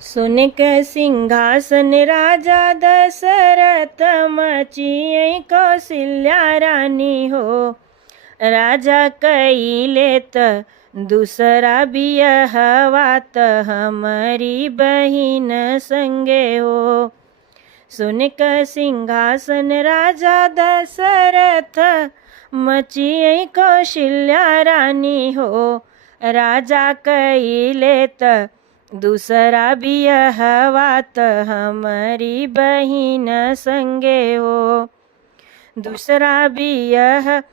सुनिक सिंहासन राजा दशरथ मचिए कौशल्या रानी हो। राजा कइले त दूसरा बियहवात हमारी बहिन संगे हो। सुनिक सिंहासन राजा दशरथ मचिए कौशल्या रानी हो। राजा कइले त दूसरा बियहवात हमारी बहिन संगे हो। दूसरा बियहवा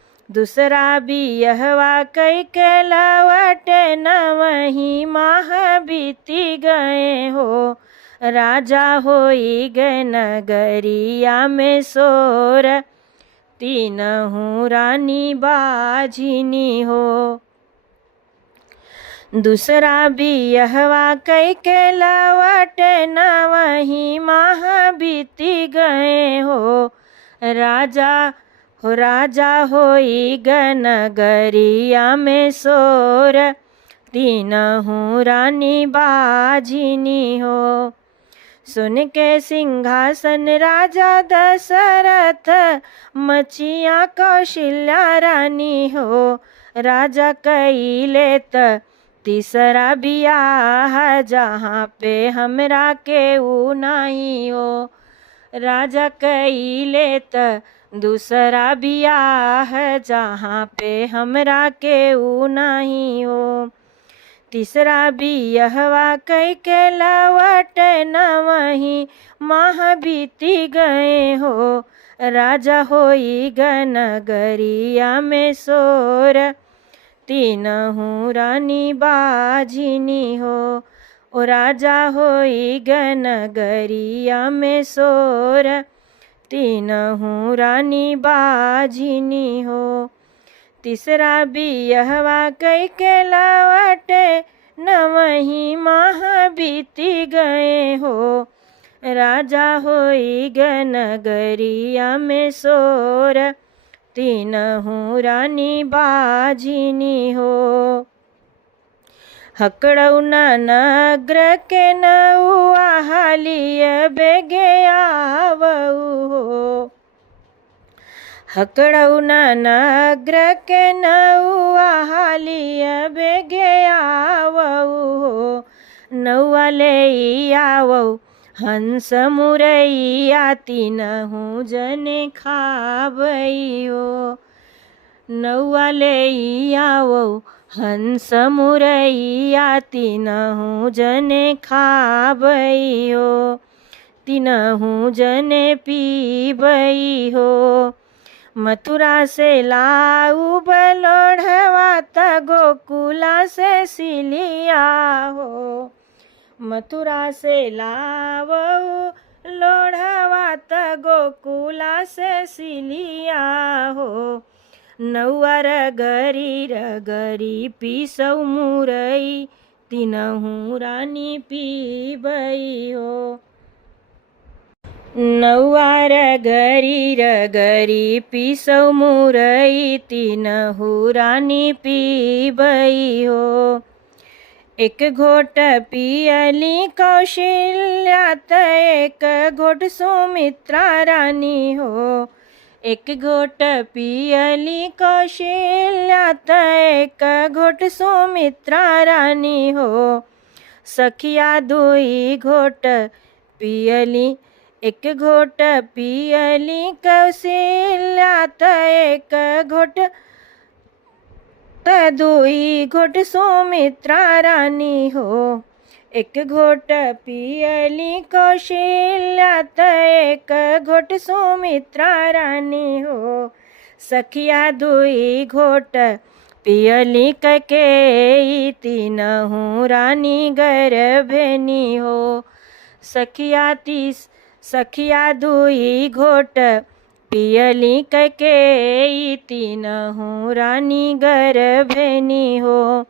कई के लवट नवही माह बीती गए हो। राजा होई गए नगरिया में सोर, तीनहु रानी बाझिनी हो। दूसरा बियहवा कई के लवट नवही माह बीती गए हो। राजा होई गए नगरिया में सोर, तीनहु रानी बाझिनी हो। सुन के सिंहासन राजा दशरथ मचिया कौशल्या रानी हो। राजा कइले त तीसरा बियाह जहाँ पे हमरा के ऊ नहीं हो। राजा कइले त दूसरा बियाह जहाँ पे हमरा के ऊ नहीं हो। तीसरा बियहवा कई के लवट नवही माह बीती गए हो। राजा होई गए नगरिया में सोर, तीनहु रानी बाझिनी हो। ओ राजा होई गए नगरिया में सोर, तीनहु रानी बाझिनी हो। तीसरा बियहवा कई के लवट नवही माह बीती गए हो। राजा होई गए नगरिया में सोर, तीनहु रानी बाझिनी हो। हकड़ौना नगर के नौआ हालिय बेगे आवऊ हो। हकड़ौना नगर के नौआ हालिय बेगे आवऊ हो। नौआ ले आवऊ हंस मुरैया, तीनहु जने खाबई हो। नौआ ले आवऊ हंस मुरैया, तीनहु जने खाबई हो। तीनहु जने पीबई हो। मथुरा से लाऊ बलोढ़वा त गोकुला से सिलिया हो। मथुरा से लावऊ लोढ़वा त गोकुला से सिलिया हो। नौआ रगरी पीसऊ मुरई, तीनहु रानी पीबई हो। नौआ रगरी पीसऊ मुरई, तीनहु रानी पीबई हो। एक घोट पियली कौशल्या त एक घोट सुमित्रा रानी हो। एक घोट पियली कौशल्या त एक घोट सुमित्रा रानी हो। सखिया दुई घोट पियली, एक घोट पियली कौशल्या त एक घोट त दुई घोट सुमित्रा रानी हो। एक घोट पियली कौशल्या त एक घोट सुमित्रा रानी हो। सखिया दुई घोट पियली कैकेयी, तीनहु रानी गर्भिणी हो। सखिया दुई घोट पियली कैकेयी, तीनहु रानी गर्भिणी हो।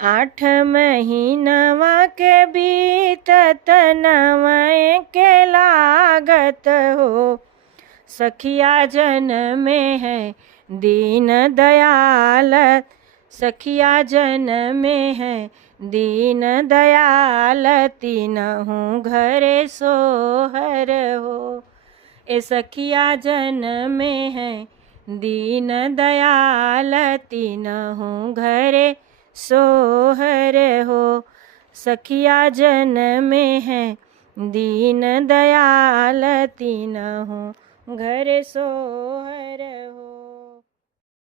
8 महीनवा के बीतत नवय के लागत हो। सखिया जन में है दीन दयाल, सखिया जन में है दीन दयाल तीनहु घरे सोहर हो। ए सखिया जन में है दीन दयाल तीनहु घरे सोहर हो। सखिया जन में है दीन दयाल तीनहु घरे सोहर हो।